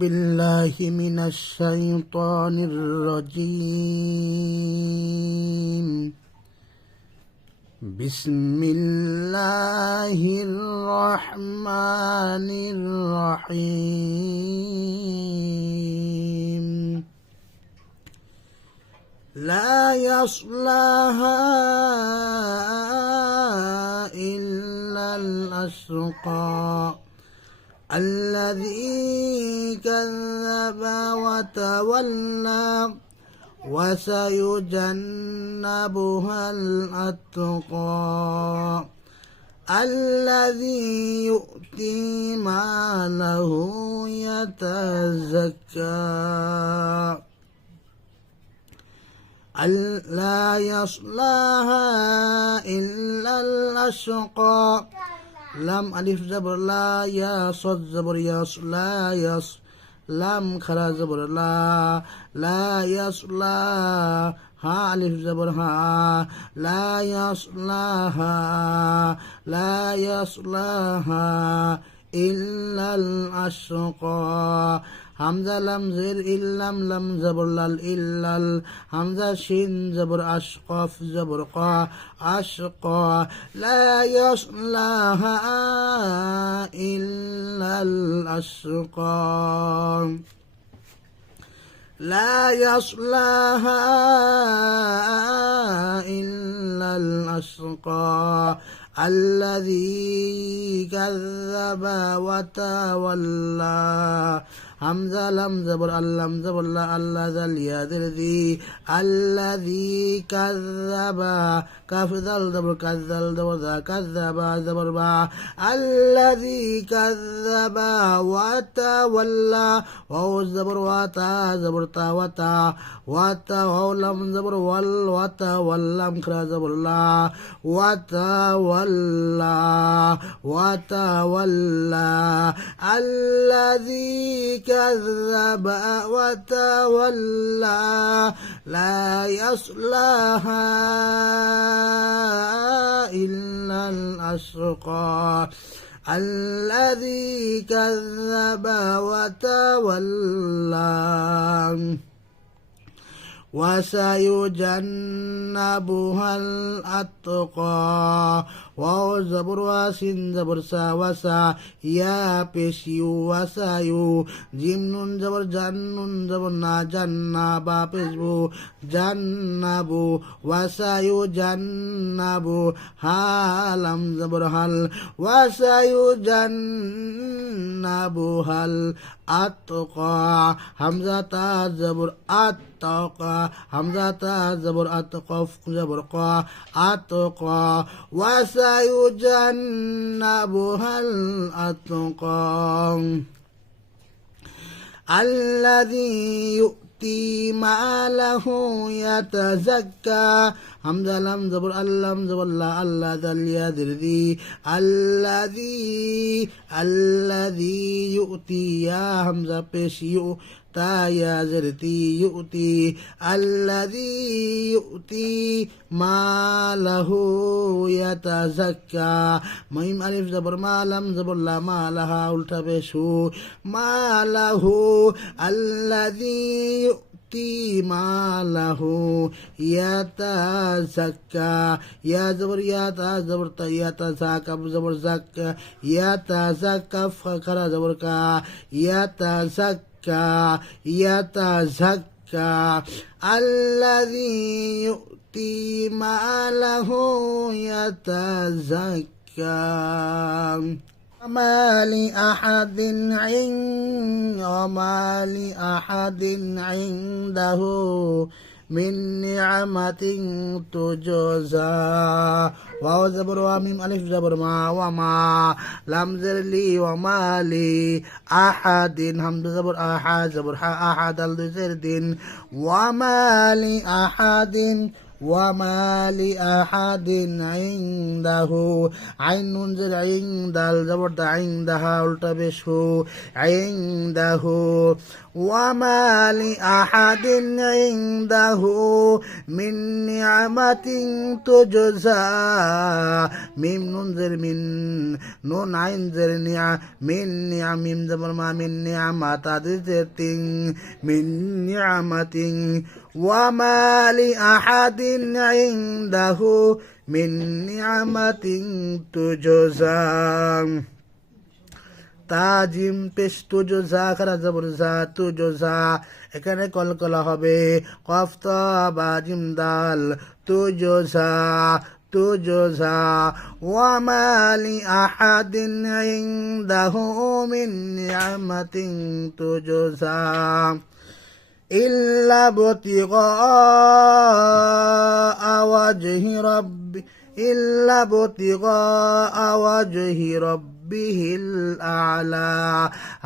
بالله من الشيطان الرجيم. بسم الله الرحمن الرحيم. لا يصلاها إلا الأشقى الذي كذب وتولى وسيجنبها الأتقى الذي يؤتي ماله يتزكى لا يصلاها إلا الأشقى. لام ألف زبر لا، يا صد زبر يص، لا يص، لام خرا زبر لا يصلا، ها ألف زبر ها، لا يصلاها إلا الأشقى. হামজা লাম জের ইল্লাম লাম জবর লাল ইল্লাল, হামজা শিন জবর আশকফ জবর কা আশকা, লা ইয়াসলাহা ইল্লাল আশকা, لا يصلاها إلا الأشقى الذي كذب وتولى. হামজা লাম জবর আল্লাম জবর লা আল্লাহ জাল ইয়াদের দি الذي كذب কাফ জাল জবর কাজ্জাল জবর দা কাজ্জাবা জবর বা الذي كذب وتولى ওয়াও জবর ওয়াতা জবর তা ওয়াতা ওয়াও লাম জবর ওয়াল ওয়াতা ওয়াল্লাম খরা জবর লা ওয়াতাওয়াল্লা الذي كذب وتولى لا يصلاها إلا الأشقى الذي كذب وتولى وسيجنبها الأتقى. ওয়াও জবর ওয়াসিন জবর সা ওয়াসা, ইয়া পেশিউ ওয়াসায়ু, জিম নুন জবর জান নুন জবর না জান্না, বা পেশবু জান্নাবু, ওয়াসায়ু জান্নাবু, হালাম জবর হাল, ওয়াসায়ু জান্নাবু হাল আতকা, হামজা তা জবর আতকা, হামজা তা জবর আতকফ জবর কা আতকা, وسيجنبها الأتقى الذي يؤتي ماله يتزكى. হামজা লাম জবর আল্লাম জবর লা আল্লাহ জাল ইয়াদের দি الذي يؤتي يا হামজা পেশ ইউ তা ইয়া জেরতি ইউতি الذي يؤتي মালাহু ইয়াতাযাক্কা. মাইম আলিফ জবর মা লাম জবর লা মালাহা উল্টা পেশু মালাহু الذي يؤتي মালাহু ইয়াতাযাক্কা. ইয়া জবর ইয়া তা জবর তা ইয়াতাযাক্কা জবর যাক্কা ইয়াতাযাক্কা ফাকরা জবর কা ইয়াতাযাক্কা الذي يؤتي ماله يتزكى. وما لأحد عنده من نعمة تجزى. واو زبر وميم ألف زبر ما وما لام زر لي وما لي أحد حمد زبر أحد زبر أحد الزر دين وما لأحد وما لأحد عنده عين ننزل عند الزبر عندها التبشه عنده وما لأحد عنده من نعمة تجزى ميم ننزل من نون عين زر من نعم ميم زبر ما من نعمة من نعمة وما لأحد عنده من نعمة تجزى তাজিম পেশ তুজা খারা জবর জা তুজা এখানে কলকলা হবে কফ তা বা জিম দাল তুজা তুজা ওয়া মা লি আহাদিন ইনদাহু মিন নি'মাতিন তুজা ইল্লা বুতিগা ওয়াজহি রাব্বি ইল্লা বুতিগা ওয়াজহি রাব্বি বিহিল আলা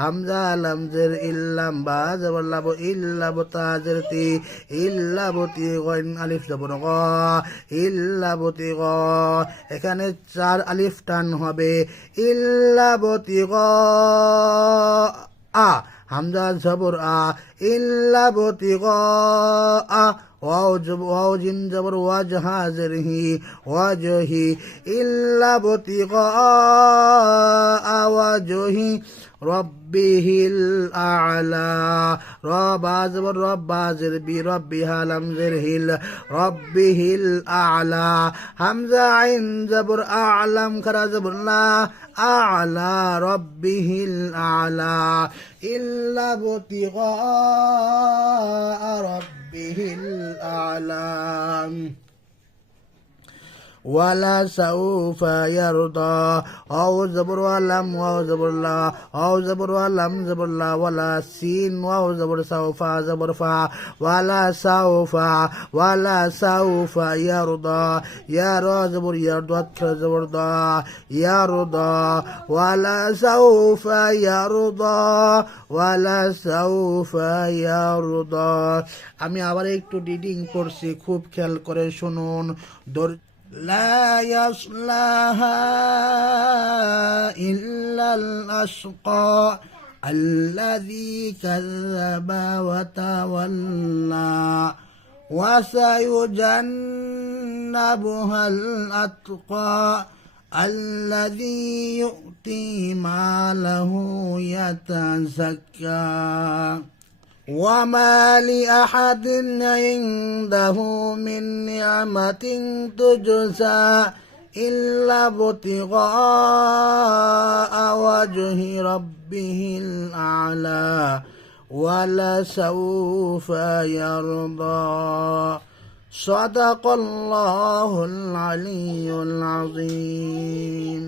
হামজা লাম জের ইল্লাম বা জবর লাব ইল্লাব তাজরতি ইল্লাবতি গইন আলিফ জবর গ ইল্লাবতি গ এখানে 4 আলিফ টান হবে ইল্লাবতি গ আ হামজা জবর আ ইল্লাবতি গ আ واو جيم جبر وجه زره وجهي إلا ابتغاء وجه ربه الأعلى رب زبر رب زر بربها لم زرهل ربه الأعلى همزة عين زبر أعلم كرا زبر لا أعلى ربه الأعلى إلا ابتغاء ربه الأعلى ولا سوف يرضى أو زبر ولم واو زبر لا أو زبر ولم زبر لا ولا سين واو زبر سوف زبر فا ولا سوف يرضى يا را زبر يرضى زبر ضا يرضى ولا سوف يرضى আমি আবার একটু রিডিং করছি খুব খেয়াল করে শুনুন لا يصلها إلا الأشقى الذي كذب وتولى وسيجنبها الأتقى الذي يؤتي ماله يتزكى وما لأحد عنده من نعمة تجزى إلا ابتغاء وجه ربه الأعلى ولسوف يرضى صدق الله العلي العظيم